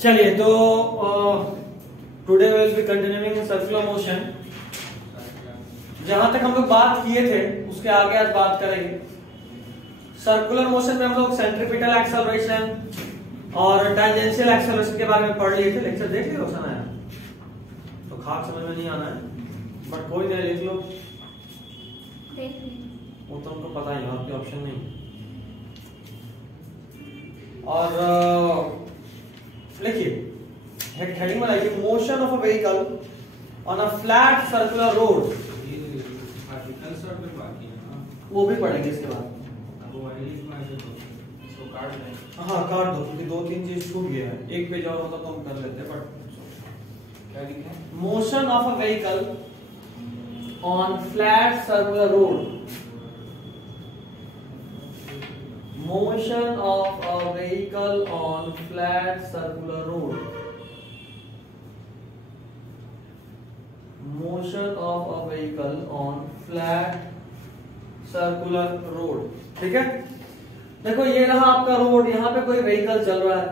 चलिए तो today will be continuing circular motion. जहां तक हम लोग बात किए थे उसके आगे आज बात करेंगे। सर्कुलर मोशन में हम लोग सेंट्रीपिटल एक्सेलरेशन और टेंजेंशियल एक्सेलरेशन के बारे में पढ़ लिए थे। लेक्चर देख लिया रोशन आया तो खास समझ में नहीं आना है, बट कोई नहीं, लिख लो, वो तो हमको पता ही, आपके ऑप्शन नहीं। और लिखिए हेडिंग में लाइए motion of a vehicle on a flat circular road. वो भी पढ़ेंगे इसके बाद। हाँ काट दो क्योंकि 2-3 चीज छूट गया है। एक पेज और होता तो हम कर लेते, बट क्या लिखा है? Motion of a vehicle on flat circular road. Motion of a vehicle on flat circular road. Motion of a vehicle on flat circular road. ठीक है, देखो ये रहा आपका रोड, यहाँ पे कोई व्हीकल चल रहा है,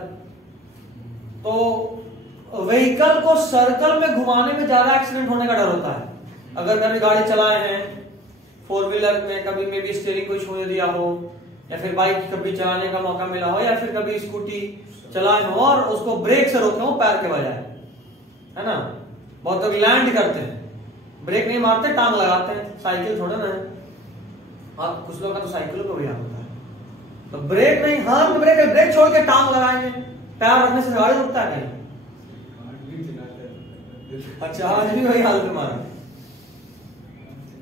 तो व्हीकल को सर्कल में घुमाने में ज्यादा एक्सीडेंट होने का डर होता है। अगर कभी गाड़ी चलाए हैं 4 व्हीलर में, कभी में भी स्टीयरिंग को छूने दिया हो, या फिर बाइक कभी चलाने का मौका मिला हो, या फिर कभी स्कूटी चलाए हो और उसको ब्रेक से रोके हो पैर के बजाय, है ना। बहुत लोग लैंड करते हैं, ब्रेक नहीं मारते, टांग लगाते हैं, साइकिल थोड़ा ना है। और कुछ लोगों का तो साइकिलों को भी हाथ होता है, तो ब्रेक नहीं, हाथ में ब्रेक है, ब्रेक छोड़ के टांग लगाएंगे, पैर रखने से गाड़ी रुकता है कहीं? अच्छा, आज भी वही हाल तुम्हारा।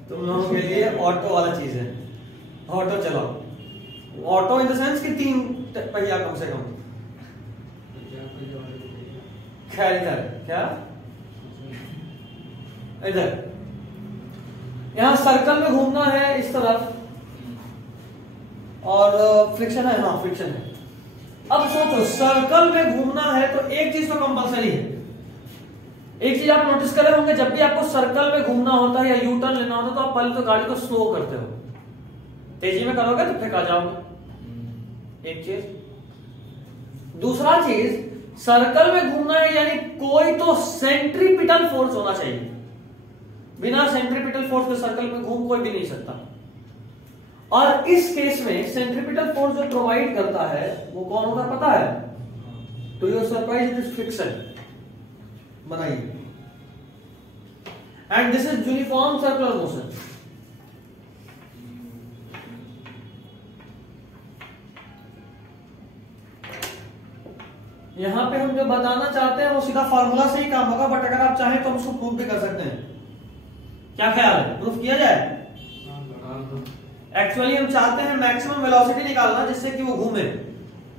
तुम लोगों के लिए ऑटो वाला चीज है, ऑटो चलाओ। ऑटो इन द सेंस कि 3 पहिया कम से कम। खैर इधर क्या, इधर यहां सर्कल में घूमना है इस तरफ, और फ्रिक्शन है, हाँ फ्रिक्शन है। अब सोचो सर्कल में घूमना है तो एक चीज तो कंपलसरी है। एक चीज आप नोटिस करे होंगे, जब भी आपको सर्कल में घूमना होता है या यू टर्न लेना होता है तो आप पहले तो गाड़ी को स्लो करते हो, तेजी में करोगे तो फेंका जाओगे, एक चीज। दूसरा चीज, सर्कल में घूमना है यानी कोई तो सेंट्रीपिटल फोर्स होना चाहिए। बिना सेंट्रीपिटल फोर्स के सर्कल में घूम कोई भी नहीं सकता। और इस केस में सेंट्रीपिटल फोर्स जो प्रोवाइड करता है वो कौन होता पता है? To your surprise it is friction. बनाइए, and this is uniform circular motion. यहां पे हम जो बताना चाहते हैं वो सीधा फार्मूला से ही काम होगा, बट अगर आप चाहें तो हम उसको प्रूफ भी कर सकते हैं। क्या ख्याल है, प्रूफ किया जाए? एक्चुअली हम चाहते हैं मैक्सिमम वेलोसिटी निकालना जिससे कि वो घूमे।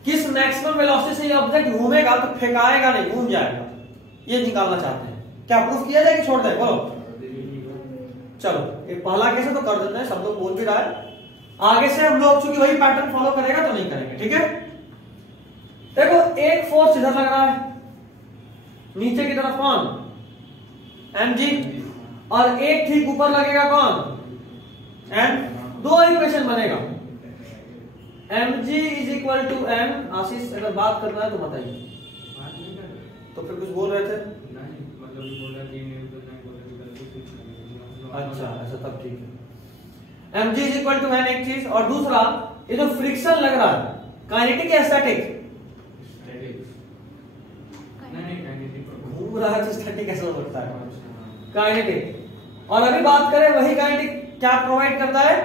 किस मैक्सिमम वेलोसिटी से ये ऑब्जेक्ट घूमेगा तो फेंकाएगा नहीं, घूम जाएगा, ये निकालना चाहते हैं। क्या प्रूफ किया जाए कि छोड़ दें? बोलो। चलो एक पहला केस है तो कर देते हैं, सब लोग बोल भी रहा है। आगे से हम लोग चूंकि वही पैटर्न फॉलो करेगा तो नहीं करेंगे, ठीक है। देखो एक फोर्स इधर लग रहा है नीचे की तरफ, कौन? mg, और एक ठीक ऊपर लगेगा कौन? m। दो इक्वेशन बनेगा, mg is equal to m। Ashish अगर बात करना है तो बताइए। तो फिर कुछ बोल रहे थे? अच्छा ऐसा, तब ठीक है। mg is equal to n एक चीज, और दूसरा ये जो फ्रिक्शन लग रहा है काइनेटिक या स्टैटिक? घूम रहा है तो स्टैटिक कैसे हो सकता है? काइनेटिक। और अभी बात करें वही काइनेटिक क्या प्रोवाइड करता है?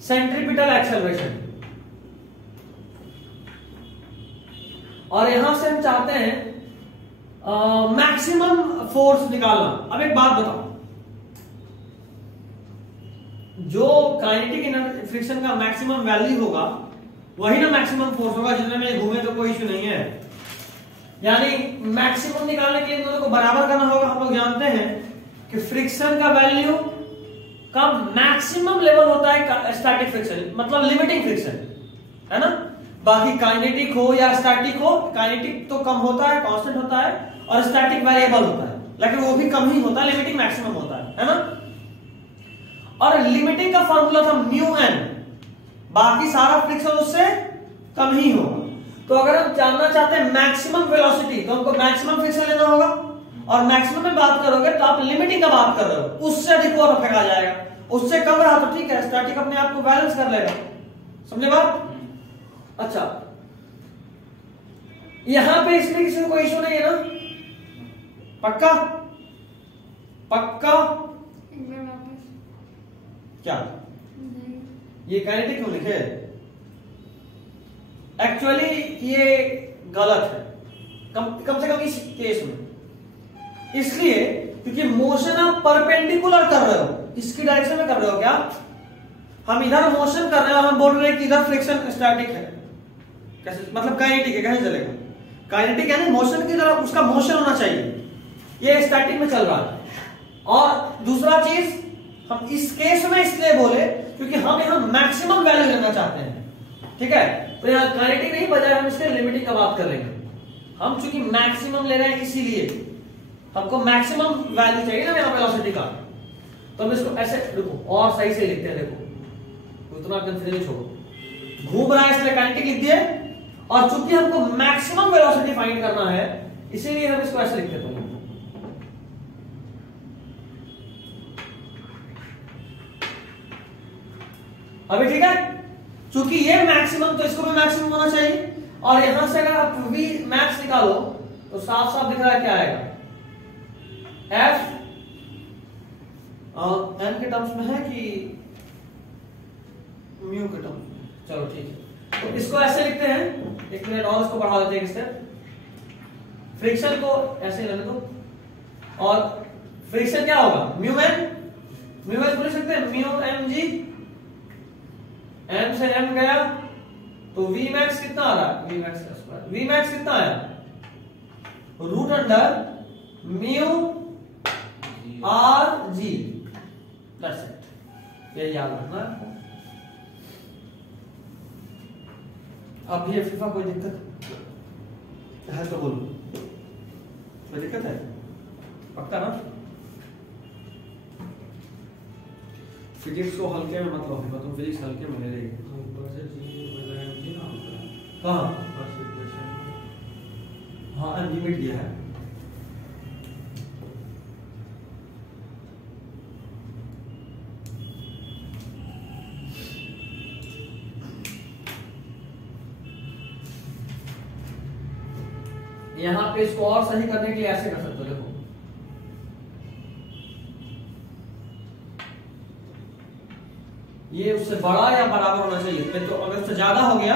Centripetal acceleration. और यहां से हम चाहते हैं मैक्सिमम फोर्स निकालना। अब एक बात बताओ, जो काइनेटिक फ्रिक्शन का मैक्सिमम वैल्यू होगा वही ना मैक्सिमम फोर्स होगा, जितने में घूमे तो कोई इश्यू नहीं है। यानी मैक्सिमम निकालने के लिए इन दोनों को बराबर करना होगा। हम लोग जानते हैं कि फ्रिक्शन का वैल्यू का मैक्सिमम लेवल होता है स्टैटिक फ्रिक्शन, मतलब लिमिटिंग फ्रिक्शन, है ना। बाकी काइनेटिक हो या स्टैटिक हो, काइनेटिक तो कम होता है, कांस्टेंट होता है, और स्टैटिक वेरिएबल होता है, लेकिन वो भी कम ही होता है, लिमिटिंग मैक्सिमम होता है ना। और लिमिटिंग का फॉर्मूला था म्यू एन, बाकी सारा फ्रिक्शन उससे कम ही होगा। तो अगर हम जानना चाहते हैं मैक्सिमम वेलोसिटी तो हमको मैक्सिमम फ्रिक्शन लेना होगा, और मैक्सिमम में बात करोगे तो आप लिमिटिंग का बात कर रहे हो, उससे अधिक और फेंका जाएगा, उससे कम रहा तो ठीक है, स्टैटिक अपने आप को बैलेंस कर लेगा। समझे बात? अच्छा, यहां पे इसमें किसी को कोई इशू नहीं है ना? पक्का पक्का? क्या ये काइनेटिक क्यों लिखे? एक्चुअली ये गलत है, कम से कम इस केस में, इसलिए क्योंकि मोशन आप परपेंडिकुलर कर रहे हो, इसकी डायरेक्शन में कर रहे हो क्या? हम इधर मोशन कर रहे हैं और हम बोल रहे हैं कि इधर फ्रिक्शन स्टैटिक है, कैसे मतलब काइनेटिक है, कैसे चलेगा? काइनेटिक यानी मोशन की तरफ उसका मोशन होना चाहिए, ये स्टैटिक में चल रहा है। और दूसरा चीज हम इस केस में इसलिए बोले क्योंकि हम यहां मैक्सिमम वैल्यू लेना चाहते हैं, ठीक है? तो यहां काइनेटिक नहीं, बजाय हम इसके लिमिटिंग का बात कर लेंगे। हम चूंकि मैक्सिमम ले रहे हैं इसीलिए हमको मैक्सिमम वैल्यू चाहिए ना यहाँ वेलोसिटी का, तो हम इसको ऐसे देखो और सही से लिखते हैं, देखो उतना कंफ्यूजन नहीं छोड़ो, घूम रहा है इसलिए काइनेटिक लिख दिए, और चूंकि हमको मैक्सिमम वेलोसिटी फाइंड करना है इसीलिए हम इसको ऐसे लिखते हैं। अभी ठीक है? चूंकि ये मैक्सिमम तो इसको भी मैक्सिमम होना चाहिए, और यहां से अगर आप v मैक्स निकालो तो साफ साफ दिख रहा है क्या आएगा? f n के टर्म्स में है कि म्यू के टर्म्स में? चलो ठीक है, तो इसको ऐसे लिखते हैं, एक मिनट और इसको बढ़ा देते हैं एक स्टेप। फ्रिक्शन को ऐसे लेने दो, और फ्रिक्शन क्या होगा? म्यू एन, म्यू एन बोल सकते हैं म्यू एम जी, m से m गया तो v max कितना आ रहा है? v max का स्क्वायर, v max कितना आया? Root under mu r g, that's it, ये याद रखना। अब ये फीफा कोई दिक्कत है तो बोलो, कोई दिक्कत है? पक्का ना? फिजिक्स को हल्के में मत लो, तुम फिजिक्स हल्के में ले रही है। कहाँ? हाँ अनलिमिट दिया है। यहाँ पे इसको और सही करने के लिए ऐसे कर सकते हो, देखो ये उससे बड़ा या बराबर होना चाहिए, फिर तो अगर उससे ज्यादा हो गया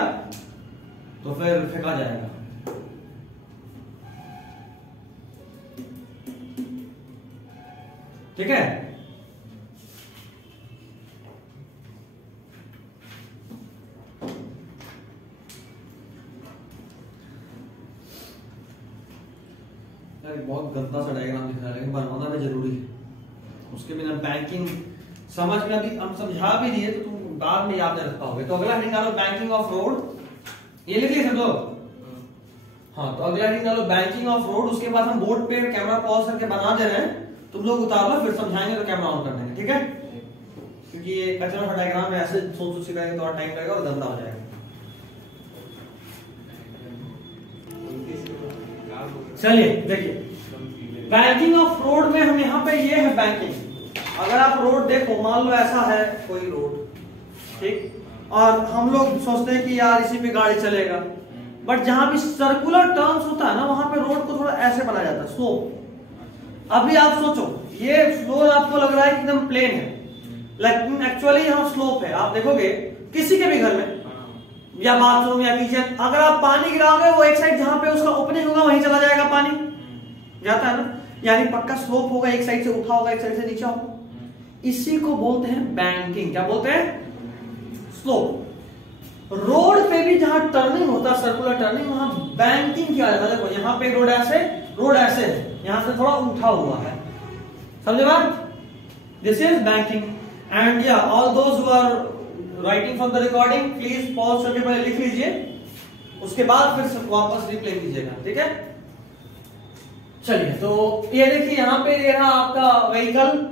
तो फिर फेंका जाएगा। ठीक है? बहुत गंदा सा डायग्राम दिख रहा है, लेकिन बनवाना भी जरूरी है, उसके बिना बैंकिंग समझ में अभी हम समझा भी दिए तो तुम बाद में याद नहीं रख पाओगे। तो अगला हेडिंग डालो बैंकिंग ऑफ रोड, ये लिख लिया सब लोग? हाँ, तो अगला हेडिंग डालो बैंकिंग ऑफ रोड, उसके बाद हम बोर्ड पे कैमरा पॉज करके बना दे रहे हैं, तुम लोग उतार लो, फिर समझाएंगे तो कैमरा ऑन कर देंगे, ठीक है? क्योंकि ये कचरा सा डायग्राम है, ऐसे सोच सिखाएंगे तो और टाइम लगेगा और गंदा हो जाएगा। चलिए देखिए, बैंकिंग ऑफ रोड में हम यहाँ पे ये है बैंकिंग। अगर आप रोड देखो, मान लो ऐसा है कोई रोड, ठीक, और हम लोग सोचते हैं कि यार इसी पे गाड़ी चलेगा, बट जहां भी सर्कुलर टर्न्स होता है ना, वहां पे रोड को थोड़ा ऐसे बनाया जाता है, स्लोप। अभी आप सोचो, ये फ्लोर आपको लग रहा है कि एकदम प्लेन है, लेकिन एक्चुअली यहाँ स्लोप है। आप देखोगे किसी के भी घर में या बाथरूम या किचन, अगर आप पानी गिराओगे वो एक साइड जहां पे उसका ओपनिंग होगा वहीं चला जाएगा, पानी जाता है ना, यानी पक्का स्लोप होगा, एक साइड से उठा होगा एक साइड से नीचा होगा। इसी को बोलते हैं बैंकिंग। क्या बोलते हैं? स्लोप। रोड पे भी जहां टर्निंग होता है, सर्कुलर टर्निंग, वहां बैंकिंग किया जाता है। देखो यहाँ पे रोड ऐसे है, यहां से थोड़ा उठा हुआ है, समझे बात? This is banking. एंड या all those who are writing from the recording, please pause करके पहले लिख लीजिए, उसके बाद फिर वापस रिप्ले कीजिएगा, ठीक है? चलिए, तो ये देखिए यहाँ पे ये रहा आपका व्हीकल,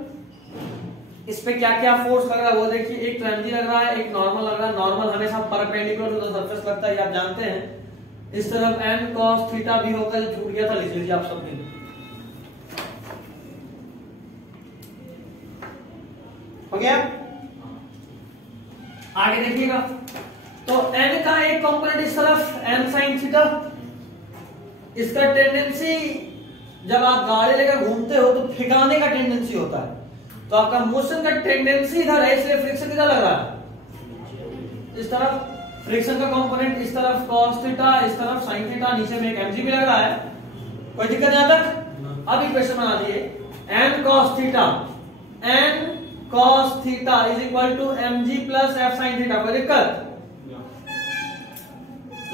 इस पे क्या क्या फोर्स लग रहा है वो देखिए। एक तो एमजी लग रहा है, एक नॉर्मल लग रहा है। नॉर्मल हमेशा परपेंडिकुलर टू द सरफेस लगता है, ये आप जानते हैं। इस तरफ n cos थीटा भी होगा, जो छूट गया था लिख लीजिए आप सबने। हो गया? आगे देखिएगा, तो n का एक कंपोनेंट इस तरफ n sin थीटा, इसका टेंडेंसी जब आप गाड़ी लेकर घूमते हो तो फिगाने का टेंडेंसी होता है, तो आपका मोशन का टेंडेंसी इधर है, इसलिए फ्रिक्शन किधर लग रहा है? इस तरफ। फ्रिक्शन का कंपोनेंट इस तरफ cos थीटा, इस तरफ sin थीटा, नीचे में एक mg भी लग रहा है। कोई दिक्कत यहां तक? अब इक्वेशन बना दिए, n cos theta, n cos theta is equal to mg plus f sin theta. कोई दिक्कत?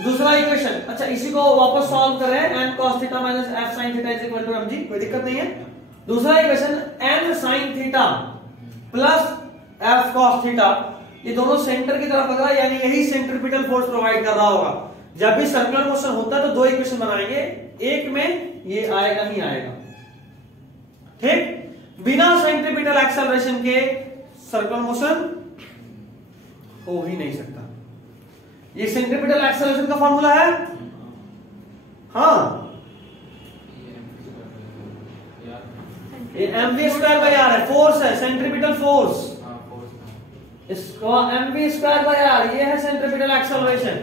दूसरा इक्वेशन, अच्छा इसी को वापस सॉल्व करें, n cos theta minus f sin theta is equal to mg। कोई दिक्कत नहीं है। दूसरा equation n sin theta plus f cos theta, ये दोनों सेंटर की तरफ लग रहा है, यानी यही सेंट्रीपिटल फोर्स प्रोवाइड कर रहा होगा। जब भी सर्कुलर मोशन होता है तो दो इक्वेशन बनाएंगे, एक में ये आएगा ही आएगा, ठीक। बिना सेंट्रीपिटल एक्सेलरेशन के सर्कुलर मोशन हो ही नहीं सकता। ये सेंट्रीपिटल एक्सेलरेशन का फॉर्मूला है, हाँ, ये mv स्क्वायर बाय r है, फोर्स है, सेंट्रीपिटल फोर्स। इसको mv स्क्वायर बाय r, ये है centripetal acceleration,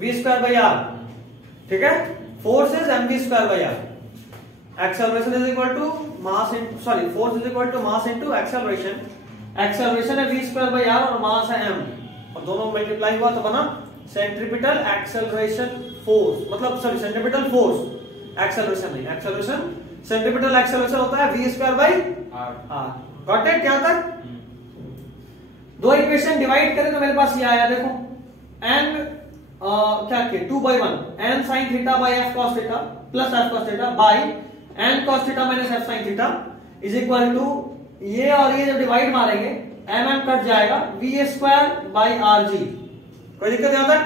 v square by r, ठीक है। Force is mv square by r, acceleration is equal to mass into, sorry, force is equal to mass into acceleration. Acceleration है v square by r और मास है m, और दोनों multiply हुआ तो बना सेंट्रीपिटल एक्सेलरेशन फोर्स, मतलब सॉरी सेंट्रीपिटल फोर्स, एक्सेलरेशन नहीं, एक्सेलरेशन सेंट्रीपिटल एक्सेलरेशन होता है v square by r। Got it? क्या तक? दो इक्वेशन डिवाइड करें तो मेरे पास ये आया, देखो n क्या के 2/1 n sin theta by f cos theta plus f cos theta by n cos theta minus f sin theta is equal to, ये और ये जब डिवाइड मारेंगे mm कट जाएगा, v स्क्वायर बाय rg। कोई दिक्कत यहां तक?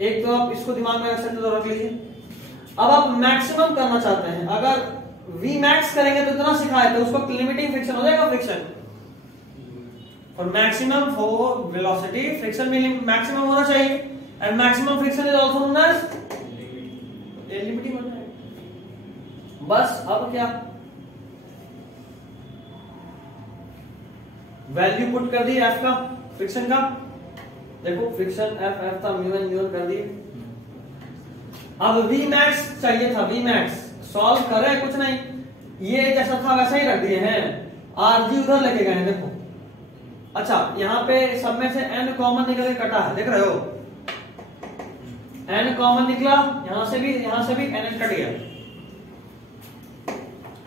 एक तो आप इसको दिमाग में रख सकते तो रख लीजिए। अब आप मैक्सिमम करना चाहते हैं, अगर v max करेंगे तो इतना सिखाए तो उसको लिमिटिंग फ्रिक्शन हो जाएगा, फ्रिक्शन और मैक्सिमम फॉर वेलोसिटी फ्रिक्शन में मैक्सिमम होना चाहिए, and maximum friction is also known as limiting हो जाएगा। बस अब क्या, वैल्यू पुट कर दी f का, फ्रिक्शन का, देखो फ्रिक्शन f था, म्यू एन कर दिए। अब v max चाहिए था, v max सॉल्व करें, कुछ नहीं, ये जैसा था वैसा ही रख दिए हैं, rg उधर लेके गए हैं, देखो। अच्छा, यहाँ पे सब में से n कॉमन निकल के कटा है, देख रहे हो, n कॉमन निकला, यहां से भी n कट गया,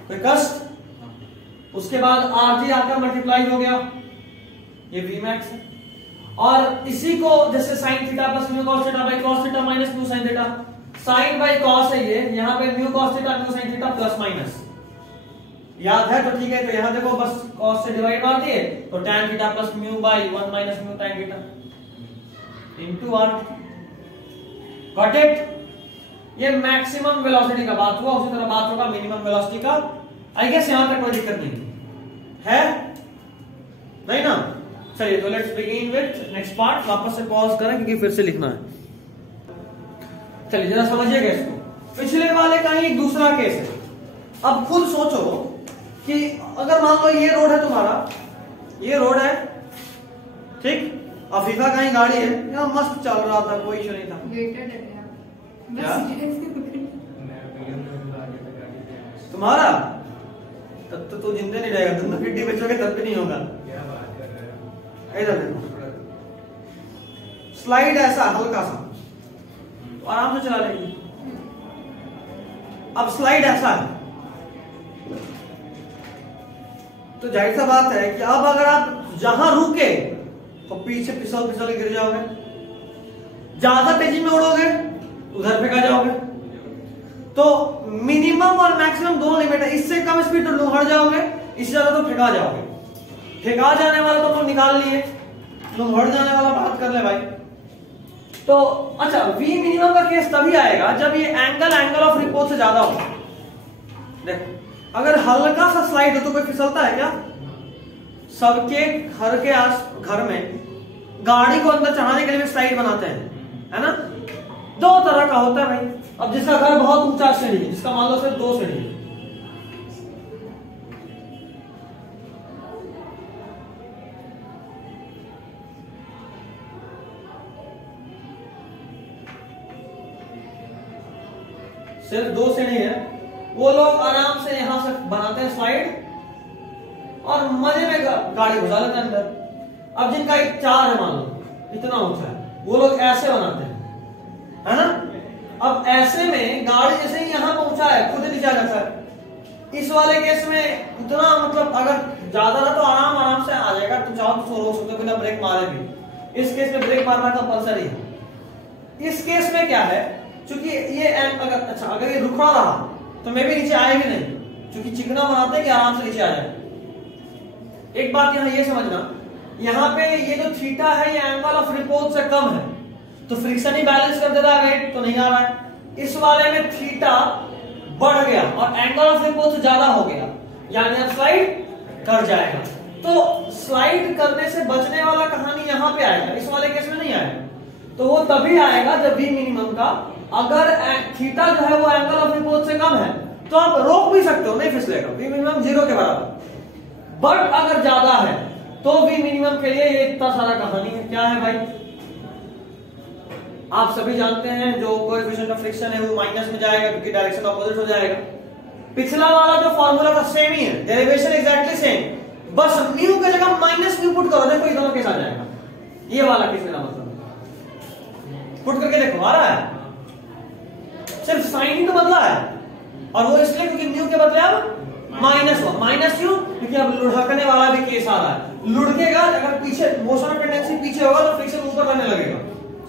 कोई कष्ट? उसके बाद rg आकर मल्टीप्लाई हो गया, ये v max है, और इसी को जैसे sin theta plus mu cos theta by cos theta minus mu sin theta, sin by cos है ये, यहाँ पे mu cos theta mu sin theta plus minus, याद है तो ठीक है। तो यहां देखो बस cos से डिवाइड मार दिए तो tan theta plus mu by 1 minus mu tan theta into r। Got it? ये मैक्सिमम वेलोसिटी का बात हुआ, उसी तरह बात होगा मिनिमम वेलोसिटी का। आई गेस यहां तक कोई दिक्कत नहीं है, नहीं ना? चलिए तो let's begin with next part. वापस से पॉज करें क्योंकि फिर से लिखना है। चलिए जरा समझिएगा इसको। पिछले वाले का ही एक दूसरा केस है। अब खुद सोचो कि अगर मान लो ये रोड है तुम्हारा, ये रोड है, ठीक, अफीफा का ही गाड़ी है, यहाँ मस्त चल रहा था, कोई इशू नहीं था। क्या तुम्हारा? तब तो तू जिंदे नहीं रहेगा, तुम तो किड्डी बेचोगे तब भी नहीं होगा। इधर देखो, स्लाइड ऐसा हल्का सा तो आराम से चला लेंगे। अब स्लाइड ऐसा है तो जाहिर सा बात है कि अब अगर आप जहां रुके तो पीछे फिसल फिसल के गिर जाओगे, ज्यादा तेजी में उड़ोगे उधर फेंका जाओगे। तो मिनिमम और मैक्सिमम दोनों लिमिट है, इससे कम स्पीड तो हट जाओगे, इससे ज्यादा तो फेंका जाओगे। फेंका जाने वाला तो निकाल लिए, हट जाने वाला बात कर ले भाई। तो अच्छा, वी मिनिमम का केस तभी आएगा जब ये एंगल ऑफ रिपोर्ट से ज्यादा हो। देखो अगर हल्का सा स्लाइड हो तो कोई फिसलता है क्या? सबके घर के घर में गाड़ी को अंदर चढ़ाने के लिए स्लाइड बनाते हैं, है ना? दो तरह का होता है भाई। अब जिसका घर बहुत ऊंचा श्रेणी है, जिसका मान लो सिर्फ 2 श्रेणी है, सिर्फ 2 श्रेणी है, वो लोग आराम से यहां से बनाते हैं स्लाइड और मजे में गाड़ी घुसा लेते हैं अंदर। अब जिनका 4 है, मान लो इतना ऊंचा है, वो लोग ऐसे बनाते हैं, है ना। अब ऐसे में गाड़ी जैसे ही यहां पहुंचा है खुद नीचे आ जाता है। इस वाले केस में इतना मतलब अगर ज्यादा रहा तो आराम से आ जाएगा, तुम चाहो तो रोक सकते हो बिना ब्रेक मारे भी। इस केस में ब्रेक मारना कंपलसरी है। इस केस में क्या है, क्योंकि ये अगर ये रुका रहा तो मे भी नीचे आएगी नहीं, क्योंकि चिकना बनाते हैं कि आराम से नीचे आ जाए। एक बात यहां ये समझना, यहां पे ये जो थीटा है ये एंगल ऑफ रिपोज से कम है, तो फ्रिक्शन ही बैलेंस कर देता है, वेट तो नहीं आ रहा है। इस वाले में थीटा बढ़ गया और एंगल ऑफ रिपोज से ज्यादा हो गया, यानी अब स्लाइड कर जाएगा। तो स्लाइड करने से बचने वाला कहानी यहां पे आएगा, इस वाले केस में नहीं आएगा। तो वो तभी आएगा जब वी मिनिमम का अगर थीटा जो है वो एंगल ऑफ रिपोज से कम है, तो आप रोक भी सकते हो, नहीं फिसलेगा, वी मिनिमम 0 के बराबर। बट अगर ज्यादा है तो वी मिनिमम के लिए ये इतना सारा कहानी है। क्या है भाई, आप सभी जानते हैं जो कोएफिशिएंट ऑफ फ्रिक्शन है वो माइनस में जाएगा क्योंकि डायरेक्शन अपोजिट हो जाएगा। पिछला वाला जो फॉर्मूला था सेम ही है, डेरिवेशन एग्जैक्टली सेम, बस म्यू की जगह माइनस म्यू पुट करो, देखो ये दोनों कैसा आ जाएगा। ये वाला केस मेरा मतलब पुट करके देखो, आ रहा है, सिर्फ साइन ही तो बदला है, और वो इसलिए क्योंकि म्यू के बदले अब माइनस हुआ। माइनस क्यों, क्योंकि अब लुढ़कने वाला भी केस आ रहा है। लुढ़केगा, अगर पीछे मोशन ऑफ टेंडेंसी पीछे होगा तो फ्रिक्शन ऊपर रहने लगेगा,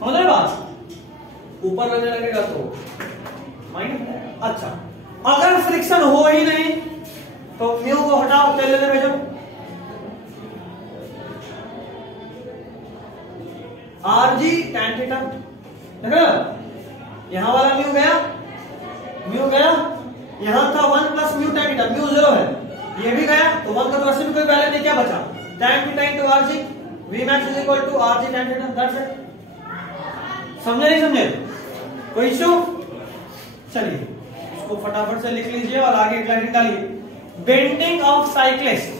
समझ रहे बात, ऊपर रहने लगेगा तो माइनस। अच्छा, अगर फ्रिक्शन हो ही नहीं तो म्यू को हटाओ, चल लेने भेजो, आरजी टैन थीटा, देखो यहां वाला म्यू गया, यहां था 1 plus mu tan theta, mu 0 है, ये भी गया तो 1 का तो वैसे भी कोई वैल्यू नहीं, क्या बचा, tan theta into r g, v max is equal to r g tan theta, that's it. समझे नहीं समझे, कोई इशू? चलिए इसको फटाफट से लिख लीजिए और आगे एक लाइन डालिए। बेंडिंग ऑफ साइक्लिस्ट,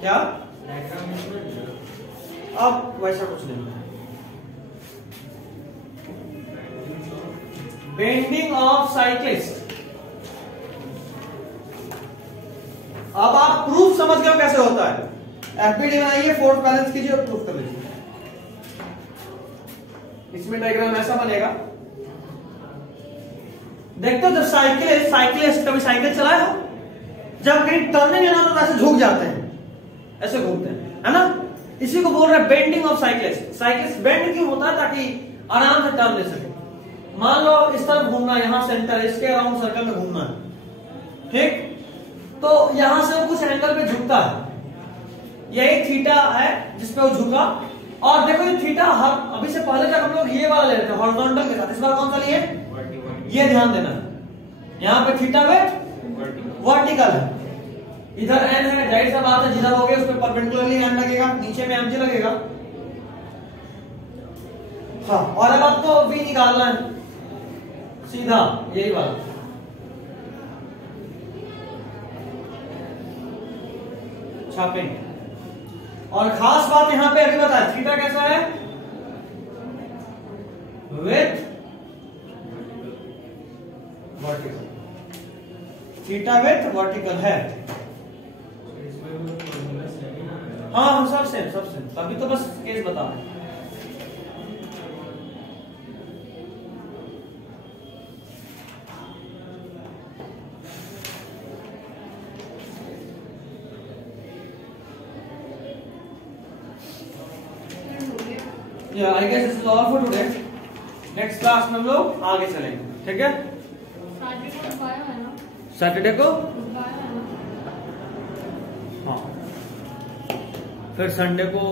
क्या अब वैसा कुछ नहीं है। बेंडिंग ऑफ साइक्लिस्ट, अब आप प्रूफ समझ गए कैसे होता है। एफबीडी बनाइए, फोर्स बैलेंस कीजिए और प्रूफ कर लीजिए। इसमें डायग्राम ऐसा बनेगा, देखते हो जब साइकिलिस्ट कभी साइकिल चलाए हो, जब कहीं टर्निंग है ना तो वैसे झुक जाते हैं, ऐसे घूमते हैं, है ना। इसी को बोल रहे हैं bending of cyclist. Cyclist bend क्यों होता है, ताकि आराम से टर्न ले सके। मान लो इस तरफ घूमना, यहां सेंटर, इसके अराउंड सर्कल में घूमना है, ठीक, तो यहां से वो कुछ एंगल पे झुकता है, यही थीटा है जिसपे वो झुका। और देखो ये थीटा अभी से पहले जब हम लोग ये वाला ले रहे थे हॉरिजॉन्टल के साथ, इस बार कौन सा लिए, ये ध्यान देना, यहां पे थीटा विथ वर्टिकल है, इधर एन है, जाहिर सा बात है जिधर हो गया उस पर परपेंडिकुलरली एन लगेगा, नीचे में एमजी लगेगा। हाँ, और अब आपको वी निकालना है सीधा, यही वाला, छापेंगे। और खास बात यहां पे अभी बताया, थीटा कैसा है, with vertical, theta with vertical है। हाँ सब सेम, अभी तो बस केस बता रहे हैं। Yeah, I guess this is all for today. Next class में हम लोग आगे चलेंगे, ठीक है। सैटरडे को हाँ, फिर संडे को,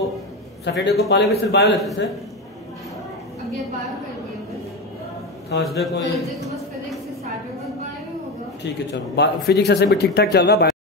सैटरडे को पहले भी सिर्फ बायो लेते थे, थर्सडे को, ठीक है चलो, फिजिक्स ऐसे भी ठीक ठाक चल रहा है।